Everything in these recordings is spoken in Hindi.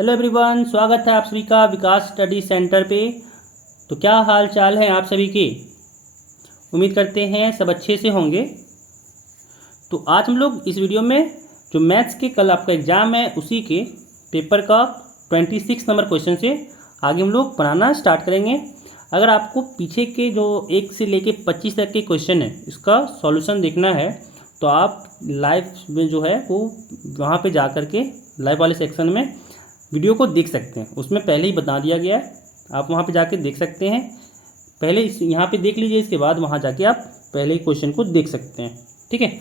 हेलो एवरीवन, स्वागत है आप सभी का विकास स्टडी सेंटर पे। तो क्या हाल चाल है आप सभी के। उम्मीद करते हैं सब अच्छे से होंगे। तो आज हम लोग इस वीडियो में जो मैथ्स के कल आपका एग्ज़ाम है उसी के पेपर का 26 नंबर क्वेश्चन से आगे हम लोग बनाना स्टार्ट करेंगे। अगर आपको पीछे के जो 1 से लेके 25 तक के क्वेश्चन है इसका सॉल्यूशन देखना है तो आप लाइव में जो है वो वहाँ पे जा कर के लाइव वाले सेक्शन में वीडियो को देख सकते हैं। उसमें पहले ही बता दिया गया है, आप वहाँ पे जाके देख सकते हैं। पहले इस यहाँ पे देख लीजिए, इसके बाद वहाँ जाके आप पहले ही क्वेश्चन को देख सकते हैं। ठीक है।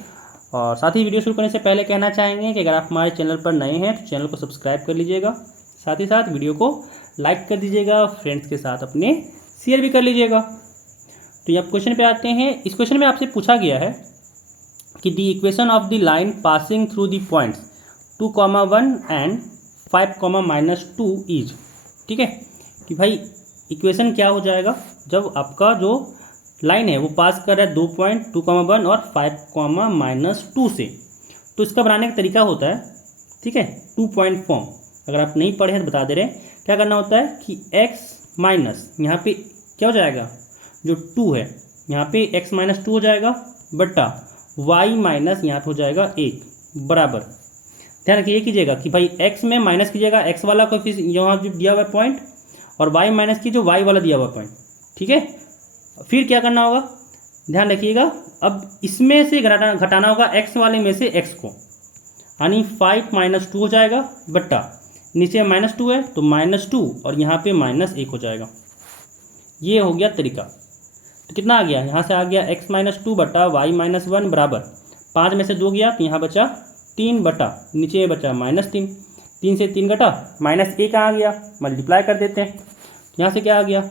और साथ ही वीडियो शुरू करने से पहले कहना चाहेंगे कि अगर आप हमारे चैनल पर नए हैं तो चैनल को सब्सक्राइब कर लीजिएगा। साथ ही साथ वीडियो को लाइक कर दीजिएगा, फ्रेंड्स के साथ अपने शेयर भी कर लीजिएगा। तो ये आप क्वेश्चन पे आते हैं। इस क्वेश्चन में आपसे पूछा गया है कि the equation of the line passing through the points 2,1 and 5,-2 is. ठीक है कि भाई इक्वेशन क्या हो जाएगा जब आपका जो लाइन है वो पास कर रहा है 2.2,1 और 5,-2 से। तो इसका बनाने का तरीका होता है, ठीक है, 2 पॉइंट फॉर्म। अगर आप नहीं पढ़े हैं तो बता दे रहे हैं क्या करना होता है कि x माइनस यहाँ पे क्या हो जाएगा, जो 2 है यहाँ पे x-2 हो जाएगा बटा y माइनस यहाँ पे हो जाएगा 1 बराबर। ध्यान रखिए ये कीजिएगा कि भाई x में माइनस कीजिएगा x वाला कोएफिशिएंट यहाँ जो दिया हुआ है पॉइंट, और y माइनस की जो y वाला दिया हुआ पॉइंट। ठीक है, फिर क्या करना होगा, ध्यान रखिएगा, अब इसमें से घटाना होगा x वाले में से x को, यानी 5-2 हो जाएगा बट्टा नीचे -2 है तो -2 और यहाँ पे -1 हो जाएगा। ये हो गया तरीका। तो कितना आ गया, यहाँ से आ गया x-2 बटा y-1 बराबर 5 में से 2 गया तो यहाँ बचा 3 बटा नीचे बचा -3। 3 से 3 घटा -1 आ गया, मल्टीप्लाई कर देते हैं। यहाँ से क्या आ गया,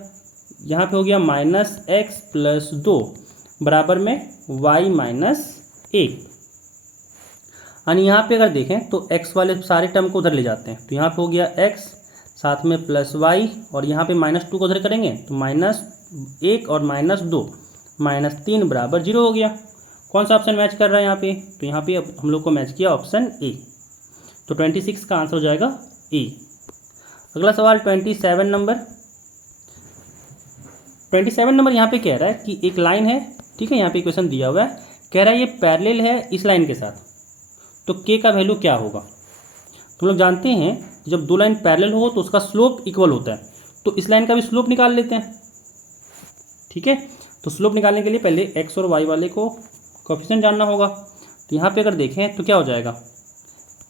यहाँ पे हो गया -x+2 बराबर में y-1। यानी यहाँ पे अगर देखें तो x वाले सारे टर्म को उधर ले जाते हैं तो यहाँ पे हो गया x साथ में प्लस y और यहाँ पे -2 को उधर करेंगे तो -1 और -2 -3 बराबर 0 हो गया। कौन सा ऑप्शन मैच कर रहा है यहाँ पे, तो यहाँ पे हम लोग को मैच किया ऑप्शन ए। तो 26 का आंसर हो जाएगा ए। अगला सवाल 27 नंबर। 27 नंबर यहाँ पे कह रहा है कि एक लाइन है, ठीक है, यहाँ पे क्वेश्चन दिया हुआ है, कह रहा है ये पैरेलल है इस लाइन के साथ, तो के का वैल्यू क्या होगा। तो हम लोग जानते हैं जब दो लाइन पैरेलल हो तो उसका स्लोप इक्वल होता है, तो इस लाइन का भी स्लोप निकाल लेते हैं। ठीक है, तो स्लोप निकालने के लिए पहले एक्स और वाई वाले को कोएफिशिएंट जानना होगा। तो यहाँ पे अगर देखें तो क्या हो जाएगा,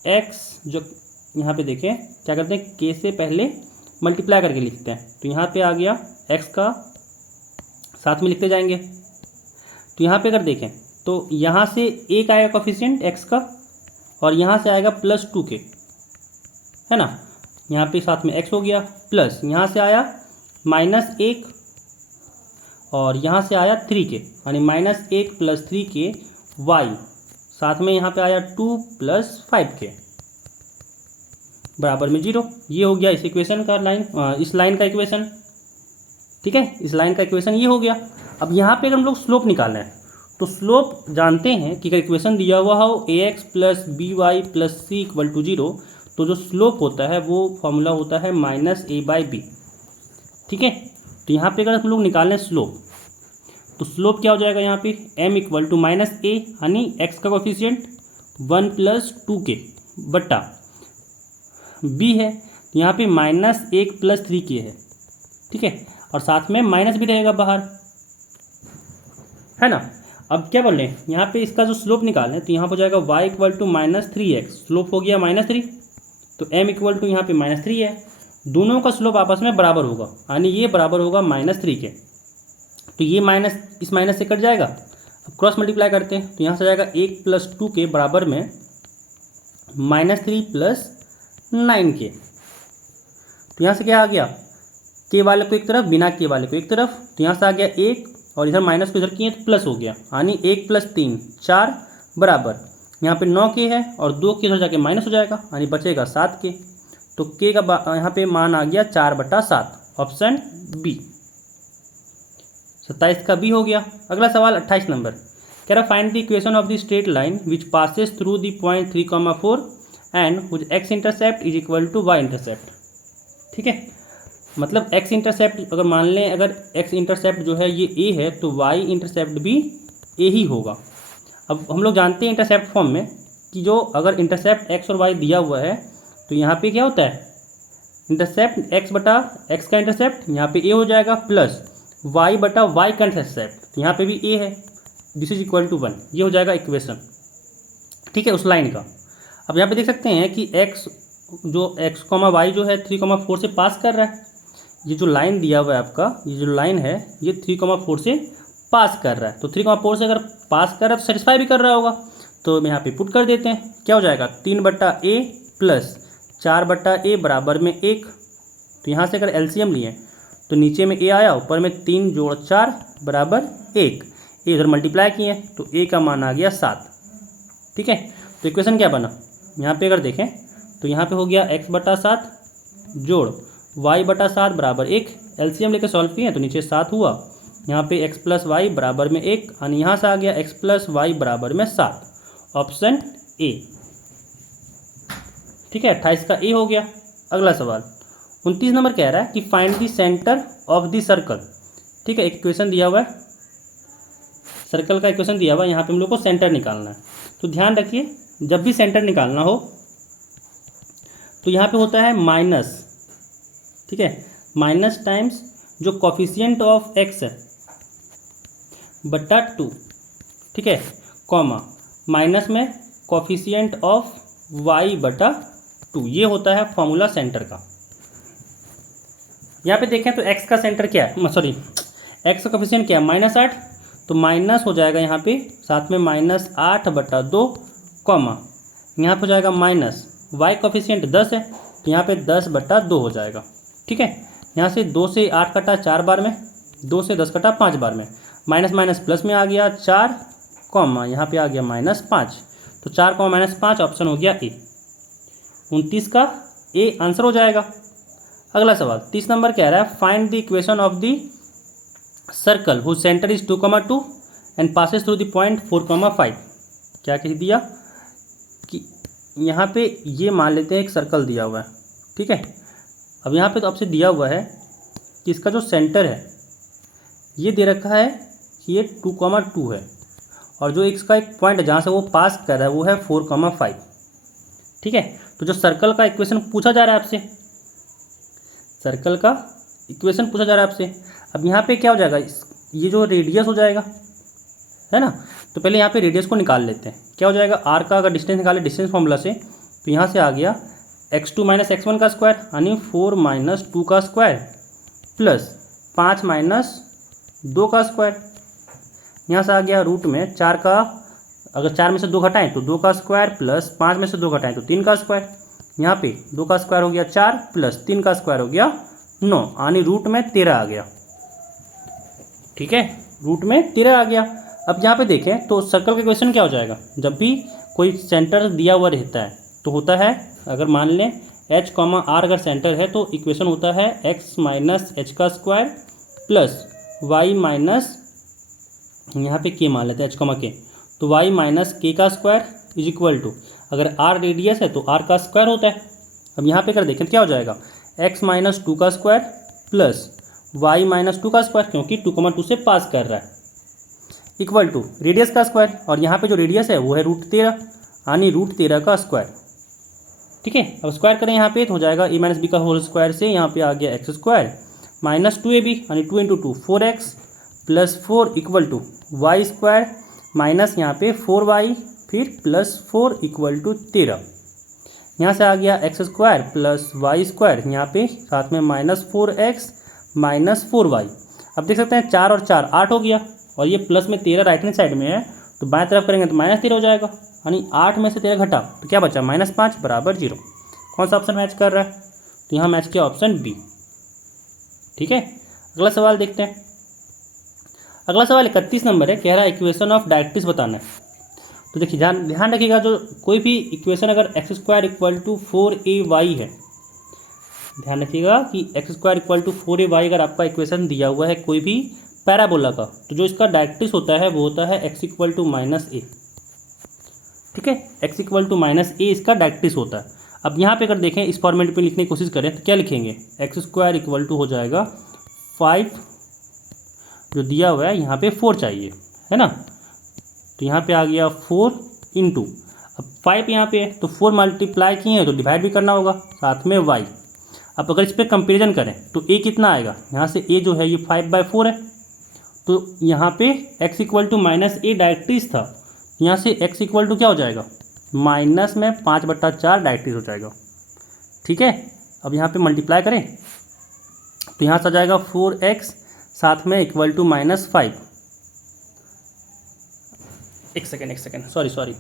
x जो यहाँ पे देखें क्या करते हैं, k से पहले मल्टीप्लाई करके लिखते हैं। तो यहाँ पे आ गया x का, साथ में लिखते जाएंगे। तो यहाँ पे अगर देखें तो यहाँ से एक आएगा कोएफिशिएंट x का और यहाँ से आएगा +2k, है ना। यहाँ पे साथ में x हो गया, प्लस यहाँ से आया -1 और यहाँ से आया 3k, यानी -1 + 3k y, साथ में यहाँ पे आया 2 + 5k बराबर में 0। ये हो गया इस इक्वेशन का इस लाइन का इक्वेशन। ठीक है, इस लाइन का इक्वेशन ये हो गया। अब यहाँ पे अगर हम लोग स्लोप निकालना है तो स्लोप जानते हैं कि अगर इक्वेशन दिया हुआ हो ax + by + c = 0, तो जो स्लोप होता है वो फॉर्मूला होता है -a/b। ठीक है, तो यहाँ पे अगर हम लोग निकालें स्लोप तो स्लोप क्या हो जाएगा, यहाँ पे m = -a, यानी x का कोएफिशिएंट 1 + 2k बट्टा b है तो यहाँ पे -1 + 3k है। ठीक है, और साथ में माइनस भी रहेगा बाहर, है ना। अब क्या बोल रहे हैं, यहाँ पे इसका जो स्लोप निकालें तो यहाँ पर हो जाएगा y = -3x, स्लोप हो गया -3, तो m = यहाँ पे -3 है। दोनों का स्लोप आपस में बराबर होगा, यानी ये बराबर होगा -3 के, तो ये माइनस इस माइनस से कट जाएगा। अब क्रॉस मल्टीप्लाई करते हैं तो यहाँ से जाएगा 1 + 2k बराबर में -3 + 9k। तो यहाँ से क्या आ गया, के वाले को एक तरफ, बिना के वाले को एक तरफ, तो यहाँ से आ गया 1 और इधर माइनस को इधर किए तो प्लस हो गया, यानी 1 + 3 4 बराबर यहाँ पे 9k है और 2k इधर जाके माइनस हो जाएगा, यानी बचेगा 7k। तो k का यहाँ पे मान आ गया 4/7, ऑप्शन बी। 27 का बी हो गया। अगला सवाल 28 नंबर, कह रहा find the equation of the straight line which passes through the point 3,4 and whose X intercept is equal to Y intercept. ठीक है, मतलब एक्स इंटरसेप्ट अगर मान लें, अगर एक्स इंटरसेप्ट जो है ये ए है तो वाई इंटरसेप्ट भी ए ही होगा। अब हम लोग जानते हैं इंटरसेप्ट फॉर्म में कि जो अगर इंटरसेप्ट एक्स और वाई दिया हुआ है तो यहाँ पे क्या होता है, इंटरसेप्ट एक्स बटा एक्स का इंटरसेप्ट यहाँ पे ए हो जाएगा, प्लस वाई बटा वाई का इंटरसेप्ट यहाँ पे भी ए है, दिस इज इक्वल टू 1। ये हो जाएगा इक्वेशन, ठीक है, उस लाइन का। अब यहाँ पे देख सकते हैं कि एक्स जो एक्स कॉमा वाई जो है 3,4 से पास कर रहा है। ये जो लाइन दिया हुआ है आपका, ये जो लाइन है ये 3,4 से पास कर रहा है। तो 3,4 से अगर पास कर रहा है तो सेटिस्फाई भी कर रहा होगा, तो यहाँ पे पुट कर देते हैं। क्या हो जाएगा 3/a प्लस 4/a बराबर में 1। तो यहाँ से अगर एलसीएम लिए तो नीचे में a आया, ऊपर में 3 जोड़ 4 बराबर 1। ए इधर मल्टीप्लाई किए तो a का मान आ गया 7। ठीक है, तो इक्वेशन क्या बना, यहाँ पे अगर देखें तो यहाँ पे हो गया x/7 जोड़ y/7 बराबर 1। एलसीएम लेकर सॉल्व किए तो नीचे 7 हुआ, यहाँ पे x प्लस वाई बराबर में 1, यानी यहाँ से आ गया x प्लस वाई बराबर में 7, ऑप्शन ए। ठीक है, 28 का ए हो गया। अगला सवाल 29 नंबर कह रहा है कि find the centre of the circle. ठीक है, एक इक्वेशन दिया हुआ है, सर्कल का इक्वेशन दिया हुआ है, यहाँ पे हम लोग को सेंटर निकालना है। तो ध्यान रखिए, जब भी सेंटर निकालना हो तो यहाँ पे होता है माइनस। ठीक है, माइनस टाइम्स जो कॉफिशिएंट ऑफ एक्स है बटा 2। ठीक है, कॉमा माइनस में कॉफिशिएंट ऑफ वाई बटा 2। ये होता है फॉर्मूला सेंटर का। यहाँ पे देखें तो एक्स का सेंटर क्या है, सॉरी एक्स का कॉफिशिएंट क्या है, -8। तो माइनस हो जाएगा यहाँ पे साथ में -8/2, कॉमा यहाँ पे हो जाएगा माइनस वाई कॉफिशिएंट 10 है तो यहाँ पे 10/2 हो जाएगा। ठीक है, यहाँ से 2 से 8 कटा 4 बार में, 2 से 10 कटा 5 बार में, माइनस माइनस प्लस में आ गया 4, कॉमा यहाँ पे आ गया -5। तो 4, -5 ऑप्शन हो गया ए। 29 का ए आंसर हो जाएगा। अगला सवाल 30 नंबर कह रहा है find the equation of the circle whose centre is 2,2 and passes through the point 4,5। क्या कह दिया कि यहाँ पे ये मान लेते हैं एक सर्कल दिया हुआ है। ठीक है, अब यहाँ पे तो आपसे दिया हुआ है कि इसका जो सेंटर है ये दे रखा है कि ये 2,2 है, और जो इसका एक पॉइंट है जहाँ से वो पास कर रहा है वो है 4,5। ठीक है, तो जो सर्कल का इक्वेशन पूछा जा रहा है आपसे, सर्कल का इक्वेशन पूछा जा रहा है आपसे। अब यहाँ पे क्या हो जाएगा, ये जो रेडियस हो जाएगा है ना, तो पहले यहाँ पे रेडियस को निकाल लेते हैं। क्या हो जाएगा, आर का अगर डिस्टेंस निकाले डिस्टेंस फॉर्मूला से, तो यहाँ से आ गया x2 - x1 का स्क्वायर, यानी 4 - 2 का स्क्वायर प्लस 5 - 2 का स्क्वायर। यहाँ से आ गया रूट में 4 का, अगर 4 में से 2 घटाएं तो 2 का स्क्वायर प्लस 5 में से 2 घटाएं तो 3 का स्क्वायर। यहाँ पे 2 का स्क्वायर हो गया 4 प्लस 3 का स्क्वायर हो गया 9, यानी रूट में 13 आ गया। ठीक है, रूट में 13 आ गया। अब यहाँ पे देखें तो सर्कल का इक्वेशन क्या हो जाएगा, जब भी कोई सेंटर दिया हुआ रहता है तो होता है, अगर मान लें h, r अगर सेंटर है तो इक्वेशन होता है x - h का स्क्वायर प्लस y माइनस, यहाँ पे k मान लेते हैं h, k, तो y - k का स्क्वायर इज इक्वल टू, अगर r रेडियस है तो r का स्क्वायर होता है। अब यहाँ पे अगर देखें तो क्या हो जाएगा, x - 2 का स्क्वायर प्लस y - 2 का स्क्वायर, क्योंकि 2,2 से पास कर रहा है, इक्वल टू रेडियस का स्क्वायर, और यहाँ पे जो रेडियस है वो है √13, यानी √13 का स्क्वायर। ठीक है, अब स्क्वायर करें यहाँ पे तो हो जाएगा a - b का होल स्क्वायर से यहाँ पे आ गया x स्क्वायर माइनस 2ab, यानी 2 × 2 4x plus 4 equal to Y square minus यहाँ पे 4y फिर प्लस 4 इक्वल टू 13। यहाँ से आ गया x square plus Y square, यहाँ पे साथ में -4x माइनस 4y। अब देख सकते हैं 4 और 4 8 हो गया, और ये प्लस में 13 राइट हैंड साइड में है तो बाएं तरफ करेंगे तो -13 हो जाएगा, यानी 8 में से 13 घटा तो क्या बचा -5 बराबर 0। कौन सा ऑप्शन मैच कर रहा है, तो यहाँ मैच किया ऑप्शन बी। ठीक है, अगला सवाल देखते हैं। अगला सवाल 31 नंबर है, कह रहा है इक्वेशन ऑफ डायरेक्ट्रिक्स बताना है। तो देखिए ध्यान रखिएगा, जो कोई भी इक्वेशन अगर x² = 4ay है, ध्यान रखिएगा कि x² = 4ay अगर आपका इक्वेशन दिया हुआ है कोई भी पैराबोला का, तो जो इसका डायरेक्ट्रिक्स होता है वो होता है x = -a। ठीक है, x इक्वल टू माइनस ए इसका डायरेक्ट्रिक्स होता है। अब यहाँ पे अगर देखें इस फॉर्मेट पे लिखने की कोशिश करें तो क्या लिखेंगे, एक्स स्क्वायर इक्वल टू हो जाएगा 5, जो दिया हुआ है यहाँ पे 4 चाहिए, है ना, तो यहाँ पे आ गया 4 इंटू, अब 5 यहाँ पे है तो 4 मल्टीप्लाई किए हैं तो डिवाइड भी करना होगा, साथ में y। अब अगर इस पर कंपेरिजन करें तो a कितना आएगा, यहाँ से a जो है ये 5/4 है, तो यहाँ पे x equal to minus A directrix था, यहाँ से x इक्वल टू क्या हो जाएगा, माइनस में 5/4 डायरेक्ट्रिक्स हो जाएगा। ठीक है, अब यहाँ पे मल्टीप्लाई करें तो यहाँ से आ जाएगा 4x, साथ में इक्वल टू -5। एक सेकेंड सॉरी,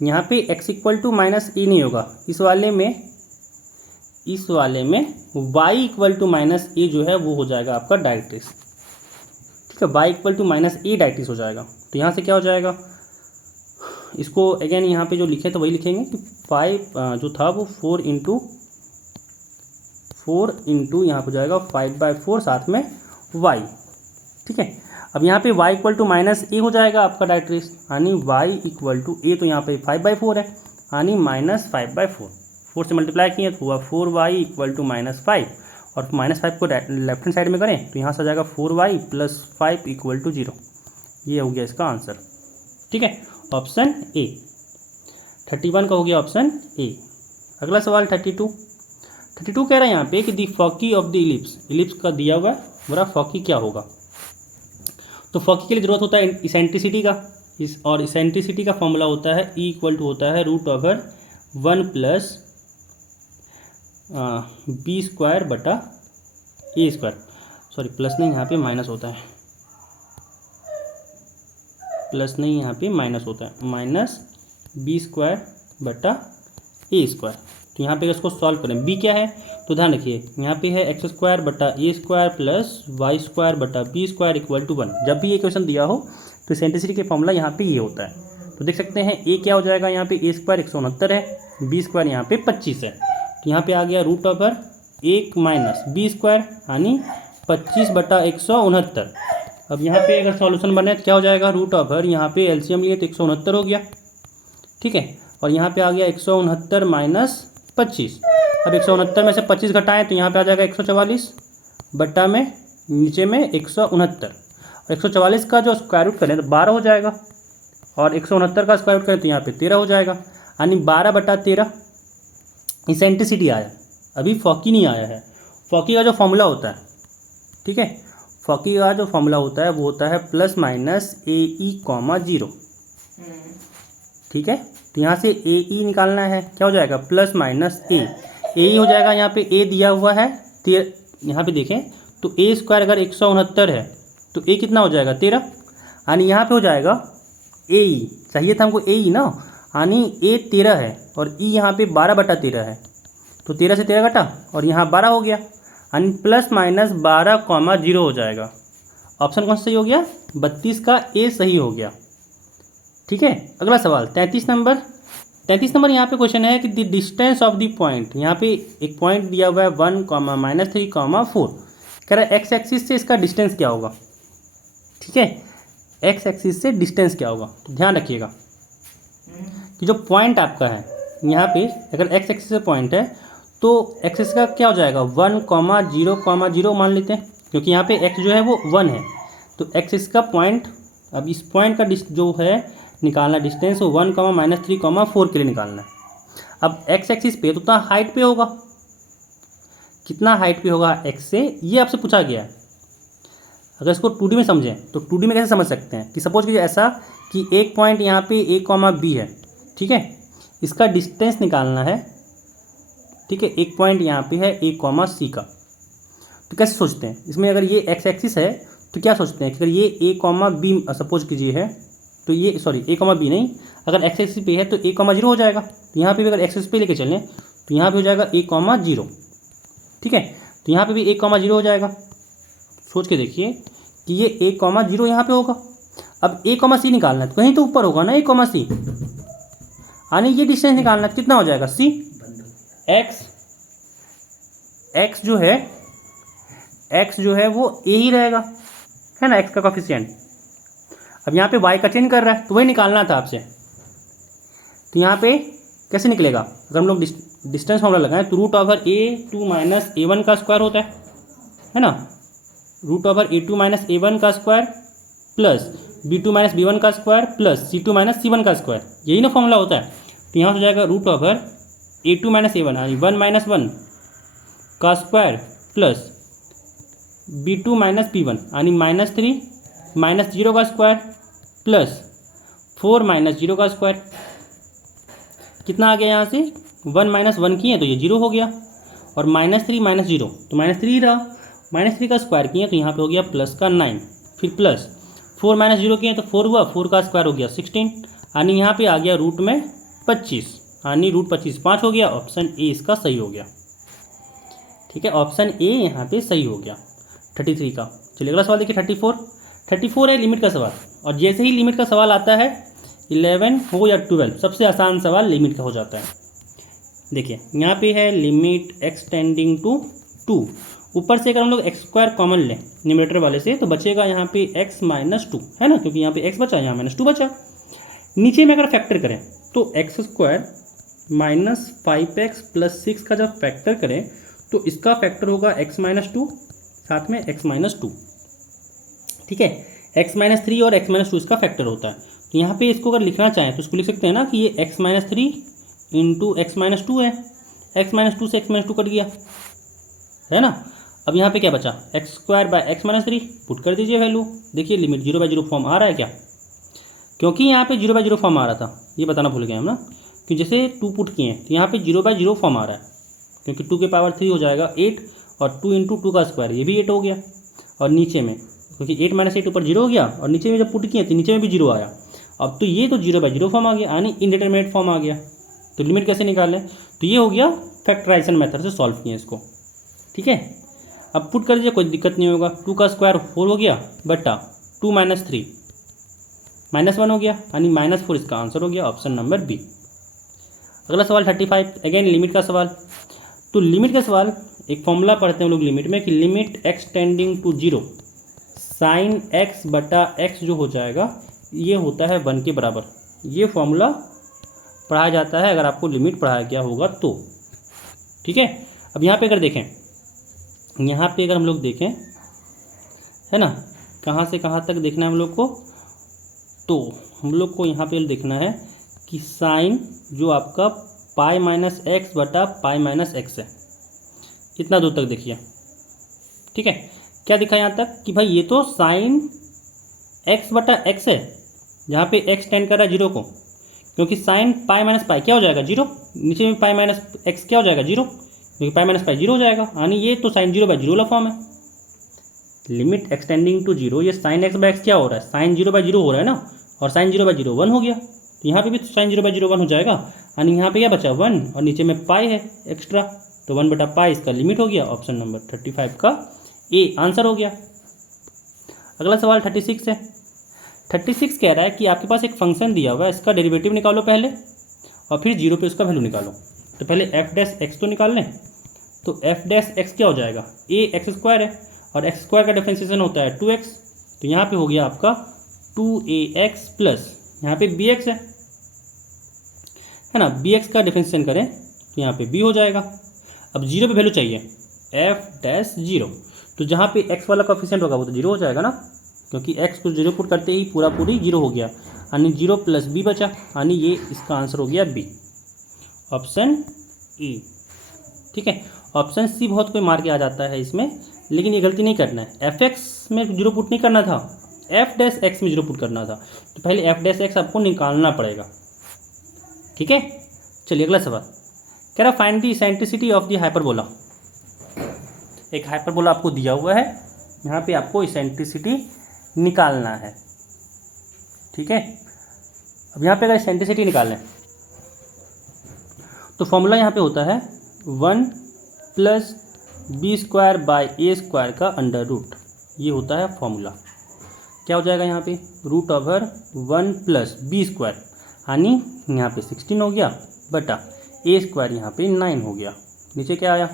यहाँ पे x इक्वल टू माइनस ए नहीं होगा, इस वाले में y इक्वल टू माइनस ए जो है वो हो जाएगा आपका डायरेक्ट्रिक्स। ठीक है, y equal to minus A directrix हो जाएगा, तो यहाँ से क्या हो जाएगा, इसको अगेन यहाँ पे जो लिखे तो वही लिखेंगे कि 5 जो था वो 4 इंटू यहाँ पर जाएगा 5/4 साथ में y। ठीक है, अब यहाँ पे y इक्वल टू माइनस ए हो जाएगा आपका डायरेक्ट्रिक्स, यानी y इक्वल टू ए, तो यहाँ पे 5/4 है, यानी -5/4, 4 से मल्टीप्लाई किए तो हुआ 4y इक्वल टू -5, और -5 को लेफ्ट हैंड साइड में करें तो यहाँ से आ जाएगा 4y + 5 इक्वल टू 0। ये हो गया इसका आंसर। ठीक है, ऑप्शन ए 31 का हो गया ऑप्शन ए। अगला सवाल 32 कह रहा है यहाँ पे कि दी फॉकी ऑफ द इलिप्स का दिया हुआ है, बोला फॉकी क्या होगा। तो फॉकी के लिए जरूरत होता है इसेंट्रिसिटी का, और इसेंट्रिसिटी का फॉर्मूला होता है E इक्वल टू होता है √1 + b² बटा a², सॉरी प्लस नहीं यहाँ पे माइनस होता है, प्लस नहीं यहाँ पे माइनस होता है, -b² बटा a²। तो यहाँ पे इसको सॉल्व करें, b क्या है तो ध्यान रखिए यहाँ पे है x² बटा a² प्लस y² बटा b² इक्वल टू 1। जब भी ये क्वेश्चन दिया हो तो इसेंट्रिसिटी के फॉर्मूला यहाँ पे ये होता है। तो देख सकते हैं a क्या हो जाएगा, यहाँ पे a² 169 है, b² यहाँ पे 25 है, तो यहाँ पे आ गया √1 माइनस b² यानी 25/169। अब यहाँ पे अगर सॉल्यूशन बने तो क्या हो जाएगा, √ यहाँ पे एलसीएम लिए तो 169 हो गया। ठीक है, और यहाँ पे आ गया 169 माइनस 25। अब 169 में से 25 घटाएं तो यहाँ पे आ जाएगा 144 बट्टा में नीचे में 169, और 144 का जो स्क्वायर रूट करें तो 12 हो जाएगा, और 169 का स्क्वायर रूट करें तो यहाँ पे 13 हो जाएगा, यानी 12/13 इसेंट्रिसिटी आया। अभी फॉकी नहीं आया है। फॉकी का जो फॉर्मूला होता है, ठीक है, फॉकी का जो फॉर्मूला होता है वो होता है +-AE, 0। ठीक है, तो यहाँ से AE निकालना है, क्या हो जाएगा +-A, AE हो जाएगा, यहाँ पे A दिया हुआ है, यहाँ पे देखें तो a² अगर 169 है तो A कितना हो जाएगा 13, यानी यहाँ पे हो जाएगा AE, चाहिए था हमको AE ना, यानी A 13 है और E यहाँ पे 12/13 है, तो 13 से 13 घटा और यहाँ 12 हो गया, यानी +-12, 0 हो जाएगा। ऑप्शन कौन सा सही हो गया, 32 का A सही हो गया। ठीक है, अगला सवाल 33 नंबर यहाँ पे क्वेश्चन है कि the distance of the point, यहाँ पे एक पॉइंट दिया हुआ है 1, -3, 4, कह रहा है एक्स एक्सिस से इसका डिस्टेंस क्या होगा। ठीक है, एक्स एक्सिस से डिस्टेंस क्या होगा, तो ध्यान रखिएगा कि जो पॉइंट आपका है यहाँ पे अगर एक्स एक्सिस से पॉइंट है तो एक्सिस का क्या हो जाएगा 1, 0, 0 मान लेते हैं, क्योंकि यहाँ पे एक्स जो है वो 1 है, तो एक्सिस का पॉइंट, अब इस पॉइंट का जो है निकालना डिस्टेंस वो 1, -3, 4 के लिए निकालना है। अब एक्स एक्सिस पे तो उतना हाइट पे होगा, कितना हाइट पे होगा एक्स से, ये आपसे पूछा गया है। अगर इसको 2D में समझें तो 2D में कैसे समझ सकते हैं कि सपोज कीजिए ऐसा कि एक पॉइंट यहाँ पे A, B है, ठीक है, इसका डिस्टेंस निकालना है। ठीक है, एक पॉइंट यहाँ पे है A, C का, तो कैसे सोचते हैं इसमें, अगर ये एक्स एक्सिस है तो क्या सोचते हैं कि अगर ये A, B सपोज कीजिए है तो ये सॉरी A, B नहीं, अगर एक्स एक्सिस पे है तो A, 0 हो जाएगा, तो यहाँ पे भी अगर एक्सिस पे लेके चलें तो यहाँ पे हो जाएगा A, 0। ठीक है, तो यहाँ पे भी A, 0 हो जाएगा। सोच के देखिए कि ये A, 0 यहाँ पे होगा। अब A, C निकालना है तो कहीं तो ऊपर होगा ना A, C, यानी ये डिस्टेंस निकालना है, कितना हो जाएगा C, x जो है वो A ही रहेगा, है ना, x का कोफिशिएंट। अब यहाँ पे y का चेंज कर रहा है तो वही निकालना था आपसे, तो यहाँ पे कैसे निकलेगा, अगर हम लोग डिस्टेंस फॉर्मूला लगाएं तो root over A2 minus A1 का स्क्वायर होता है ना, root over A2 minus A1 का square plus B2 minus B1 का square plus C2 minus C1 का स्क्वायर, यही ना फॉर्मूला होता है। तो यहाँ हो जाएगा root over A2 minus A1 यानी 1 माइनस 1 का square plus B2 minus B1 यानी -3 माइनस 0 का स्क्वायर प्लस 4 माइनस 0 का स्क्वायर। कितना आ गया यहाँ से, 1 माइनस 1 किए तो ये 0 हो गया, और -3 माइनस 0 तो -3 रहा, -3 का स्क्वायर किए तो यहाँ पे हो गया प्लस का 9, फिर प्लस 4 माइनस 0 किए तो 4 हुआ, 4 का स्क्वायर हो गया 16, यानी यहाँ पे आ गया रूट में 25, यानी रूट 25 5 हो गया। ऑप्शन ए इसका सही हो गया। ठीक है, ऑप्शन ए यहाँ पे सही हो गया 33 का। चलिए अगला सवाल देखिए 34 है लिमिट का सवाल, और जैसे ही लिमिट का सवाल आता है 11 हो या 12, सबसे आसान सवाल लिमिट का हो जाता है। देखिए यहाँ पे है लिमिट एक्सटेंडिंग टू 2, ऊपर से अगर हम लोग एक्स स्क्वायर कॉमन लें न्यूमरेटर वाले से तो बचेगा यहाँ पे x माइनस 2 है ना, क्योंकि यहाँ पे x बचा, यहाँ -2 बचा। नीचे में अगर फैक्टर करें तो x square minus 5x plus 6 का जब फैक्टर करें तो इसका फैक्टर होगा x माइनस 2 साथ में x माइनस 2। ठीक है, x माइनस 3 और x माइनस 2 इसका फैक्टर होता है। तो यहाँ पे इसको अगर लिखना चाहें तो इसको लिख सकते हैं ना कि ये x minus 3 into x minus 2 है, x माइनस 2 से x माइनस 2 कट गया है ना। अब यहाँ पे क्या बचा, x square by x minus 3, put कर दीजिए वैल्यू। देखिए लिमिट 0/0 फॉर्म आ रहा है क्या, क्योंकि यहाँ पे 0/0 फॉर्म आ रहा था, ये बताना भूल गए हम ना कि जैसे 2 पुट किए हैं तो यहाँ पे 0/0 फॉर्म आ रहा है, क्योंकि 2 के पावर 3 हो जाएगा 8 और 2 इंटू 2 का स्क्वायर ये भी 8 हो गया, और नीचे में क्योंकि 8 माइनस 8 ऊपर 0 हो गया, और नीचे में जब पुट किए तो नीचे में भी 0 आया। अब तो ये तो 0/0 फॉर्म आ गया, यानी इनडिटरमिनेट फॉर्म आ गया। तो लिमिट कैसे निकालें, तो ये हो गया फैक्टराइजेशन मेथड से सॉल्व किए इसको। ठीक है, अब पुट कर दीजिए, कोई दिक्कत नहीं होगा। 2 का स्क्वायर 4 हो गया बटा 2 माइनस 3 -1 हो गया, यानी -4 इसका आंसर हो गया, ऑप्शन नंबर बी। अगला सवाल 35, अगेन लिमिट का सवाल। तो लिमिट का सवाल एक फॉर्मूला पढ़ते हैं हम लोग लिमिट में कि limit X tending to 0 sine x बटा x जो हो जाएगा ये होता है 1 के बराबर। ये फॉर्मूला पढ़ाया जाता है अगर आपको लिमिट पढ़ाया गया होगा तो। ठीक है, अब यहाँ पे अगर देखें, यहाँ पे अगर हम लोग देखें है ना, कहाँ से कहाँ तक देखना है हम लोग को, तो हम लोग को यहाँ पे देखना है कि साइन जो आपका पाई माइनस एक्स बटा पाई माइनस एक्स है, इतना दूर तक देखिए। ठीक है, क्या दिखा यहाँ तक कि भाई ये तो साइन एक्स बटा एक्स है, जहाँ पे एक्स टेंड कर रहा है 0 को, क्योंकि साइन पाई माइनस पाई क्या हो जाएगा 0, नीचे में पाई माइनस एक्स क्या हो जाएगा 0, क्योंकि पाई माइनस पाई 0 हो जाएगा, यानी ये तो साइन 0/0 वाला फॉर्म है। लिमिट एक्सटेंडिंग टू 0, ये साइन एक्स बाई एक्स क्या हो रहा है, साइन 0/0 हो रहा है ना, और साइन 0/0 1 हो गया, तो यहाँ पे भी साइन 0/0 1 हो जाएगा, यानी यहाँ पे क्या बचा 1 और नीचे में पाई है एक्स्ट्रा, तो 1 बटा पाई इसका लिमिट हो गया। ऑप्शन नंबर 35 का ए आंसर हो गया। अगला सवाल 36 है। 36 कह रहा है कि आपके पास एक फंक्शन दिया हुआ है, इसका डेरिवेटिव निकालो पहले और फिर 0 पे उसका वैल्यू निकालो। तो पहले एफ डैश एक्स तो निकाल लें, तो एफ डैश एक्स क्या हो जाएगा, ए एक्स स्क्वायर है और एक्स स्क्वायर का डिफरेंशिएशन होता है 2x, तो यहाँ पे हो गया आपका 2ax प्लस यहाँ पे bx है ना, bx का डिफरेंशिएशन करें तो यहाँ पे b हो जाएगा। अब 0 पे वैल्यू चाहिए एफ डैश 0, तो जहाँ पे x वाला कोफिशिएंट होगा वो तो 0 हो जाएगा ना, क्योंकि x को 0 पुट करते ही पूरी 0 हो गया, यानी 0 प्लस b बचा, यानी ये इसका आंसर हो गया b, ऑप्शन ई। ठीक है, ऑप्शन सी बहुत कोई मार के आ जाता है इसमें, लेकिन ये गलती नहीं करना है। एफ एक्स में 0 पुट नहीं करना था, एफ डैश एक्स में 0 पुट करना था, तो पहले एफ डैश एक्स आपको निकालना पड़ेगा। ठीक है, चलिए अगला सवाल कह रहा find the eccentricity of the hyperbola. एक हाइपरबोला आपको दिया हुआ है, यहाँ पे आपको इसेंट्रिसिटी निकालना है। ठीक है, अब यहाँ पे अगर इसेंट्रिसिटी निकालें तो फॉर्मूला यहाँ पे होता है 1 plus B square by A square का अंडर रूट, ये होता है फॉर्मूला। क्या हो जाएगा यहाँ पे, root over 1 plus B square, यानी यहाँ पे 16 हो गया बटा ए स्क्वायर यहाँ पे 9 हो गया। नीचे क्या आया,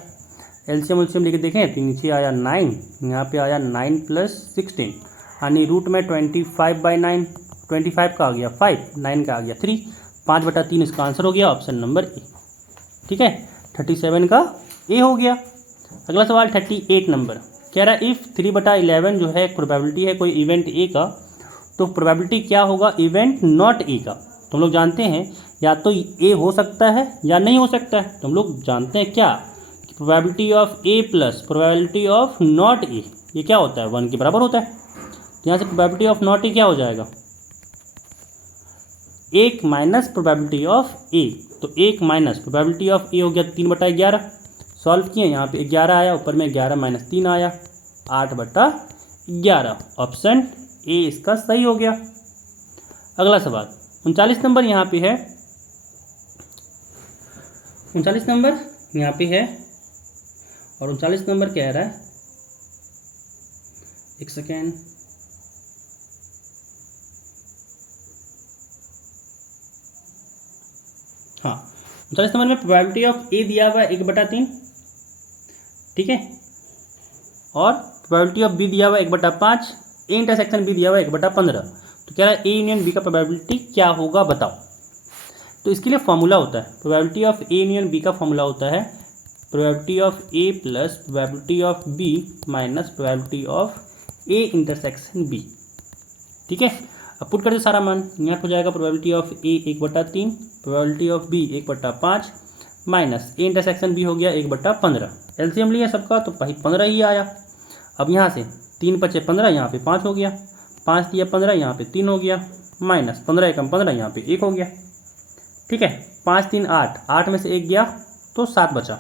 एलसीएम उलसीएम लेके देखें तो नीचे आया 9, यहाँ पे आया 9 प्लस 16, यानी रूट में 25/9, 25 का आ गया 5, 9 का आ गया 3, 5/3 इसका आंसर हो गया ऑप्शन नंबर ए। ठीक है, 37 का ए हो गया। अगला सवाल 38 नंबर कह रहा है इफ़ 3/11 जो है प्रोबेबिलिटी है कोई इवेंट ए का, तो प्रोबेबिलिटी क्या होगा इवेंट नॉट ए का। तो हम लोग जानते हैं या तो ए हो सकता है या नहीं हो सकता है। तो हम लोग जानते हैं क्या कि probability of A plus probability of not a ये क्या होता है 1 के बराबर होता है। तो यहाँ से प्रोबेबिलिटी ऑफ नॉट ए क्या हो जाएगा 1 माइनस प्रोबेबिलिटी ऑफ ए। तो 1 माइनस प्रोबेबिलिटी ऑफ ए हो गया 3/11। सॉल्व किए, यहाँ पे 11 आया, ऊपर में 11 माइनस 3 आया 8/11। ऑप्शन ए इसका सही हो गया। अगला सवाल 39 नंबर यहाँ पे है, 39 नंबर यहाँ पे है और 39 नंबर कह रहा है, एक सेकेंड, हाँ 39 नंबर में प्रोबेबिलिटी ऑफ ए दिया हुआ है 1/3, ठीक है, और प्रोबेबिलिटी ऑफ बी दिया हुआ है 1/5, ए इंटरसेक्शन बी दिया हुआ है 1/15। तो कह रहा है ए यूनियन बी का प्रोबेबिलिटी क्या होगा बताओ। तो इसके लिए फॉर्मूला होता है, probability of A union B का फॉर्मूला होता है probability of A plus probability of B minus probability of A intersection B. ठीक है, अब पुट कर दो सारा मान, यहाँ हो जाएगा probability of A 1/3, probability of B 1/5 minus A intersection B हो गया 1/15। एलसीएम लिया सबका तो 15 ही आया। अब यहाँ से 3 बचे 15, यहाँ पे 5 हो गया, 5 दिया 15, यहाँ पे 3 हो गया, माइनस 15 एकम 15, यहाँ पे 1 हो गया। ठीक है, 5 3 8, 8 में से 1 गया तो 7 बचा,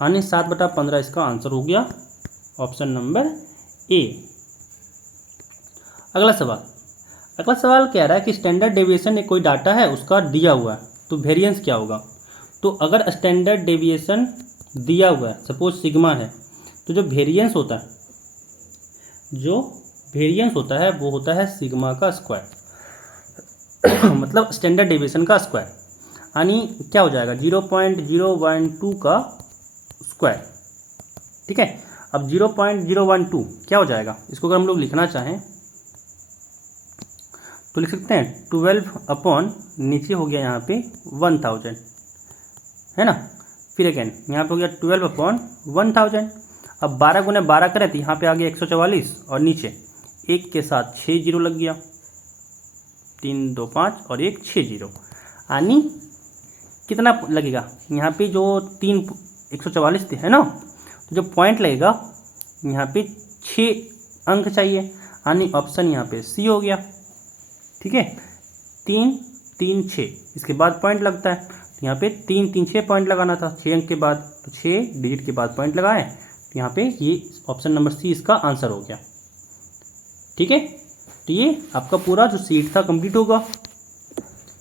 यानी 7/15 इसका आंसर हो गया ऑप्शन नंबर ए। अगला सवाल कह रहा है कि स्टैंडर्ड डेविएशन एक कोई डाटा है उसका दिया हुआ है तो वेरिएंस क्या होगा। तो अगर स्टैंडर्ड डेविएशन दिया हुआ है सपोज सिग्मा है, तो जो वेरिएंस होता है वो होता है सिग्मा का स्क्वायर मतलब स्टैंडर्ड डेविएशन का स्क्वायर, यानी क्या हो जाएगा 0.012 का स्क्वायर। ठीक है, अब 0.012 क्या हो जाएगा, इसको अगर हम लोग लिखना चाहें तो लिख सकते हैं 12 अपॉन, नीचे हो गया यहाँ पे 1000 है ना, फिर अगेन यहाँ पे हो गया 12 अपॉन 1000। अब 12 गुने 12 करें तो यहाँ पे आ गया 144 और नीचे 1 के साथ 6 जीरो लग गया, 3 2 5 और 1 6 जीरो, यानी कितना लगेगा यहाँ पे जो 144 थे है ना, तो जो पॉइंट लगेगा यहाँ पे 6 अंक चाहिए, यानी ऑप्शन यहाँ पे सी हो गया। ठीक है, 3 3 6 इसके बाद पॉइंट लगता है, तो यहाँ पे 3 3 6 पॉइंट लगाना था 6 अंक के बाद, तो 6 डिजिट के बाद पॉइंट लगाए, तो यहाँ पे ये ऑप्शन नंबर सी इसका आंसर हो गया। ठीक है, तो ये आपका पूरा जो सीट था कंप्लीट होगा।